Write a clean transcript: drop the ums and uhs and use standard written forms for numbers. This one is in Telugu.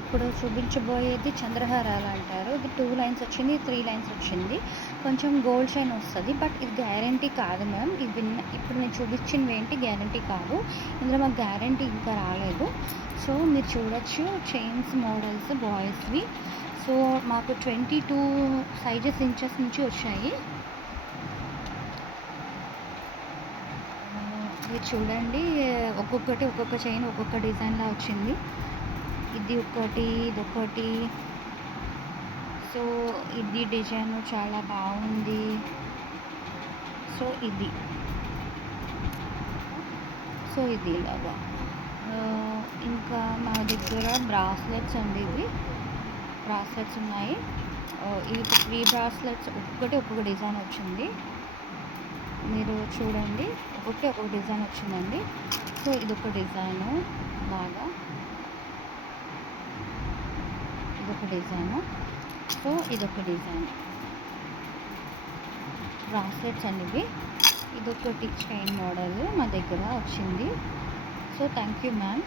ఇప్పుడు చూపించబోయేది చంద్రహారాలు అంటారు. ఇది 2 లైన్స్ వచ్చింది, 3 లైన్స్ వచ్చింది. కొంచెం గోల్డ్ షైన్ వస్తది. బట్ ఇది గ్యారంటీ కాదు మ్యామ్. ఇప్పుడు నేను చూపించినవి ఏంటి గ్యారంటీ కాదు. ఇందులో మాకు గ్యారంటీ ఇంకా రాలేదు. సో మీరు చూడొచ్చు చైన్స్ మోడల్స్ బాయ్స్వి. సో మాకు 22 ఇంచెస్ నుంచి వచ్చాయి. మీరు చూడండి, ఒక్కొక్కటి ఒక్కొక్క చైన్ ఒక్కొక్క డిజైన్లా వచ్చింది. ఇది ఒకటి, ఇదొకటి. సో ఇది డిజైన్ చాలా బాగుంది. సో ఇది ఇలాగా. ఇంకా మా దగ్గర బ్రాస్లెట్స్ అండి. ఇవి బ్రాస్లెట్స్ ఉన్నాయి. ఇవి 3 బ్రాస్లెట్స్ ఒక్కొక్క డిజైన్ వచ్చింది. మీరు చూడండి, ఒక్కొక్క డిజైన్ వచ్చిందండి. సో ఇదొక డిజైను బాగా, ఇదొక డిజైను. సో ఇదొక డిజైన్ బ్రాస్లెట్స్ అనేవి. ఇదొకటి చైన్ మోడల్ మా దగ్గర వచ్చింది. So thank you ma'am.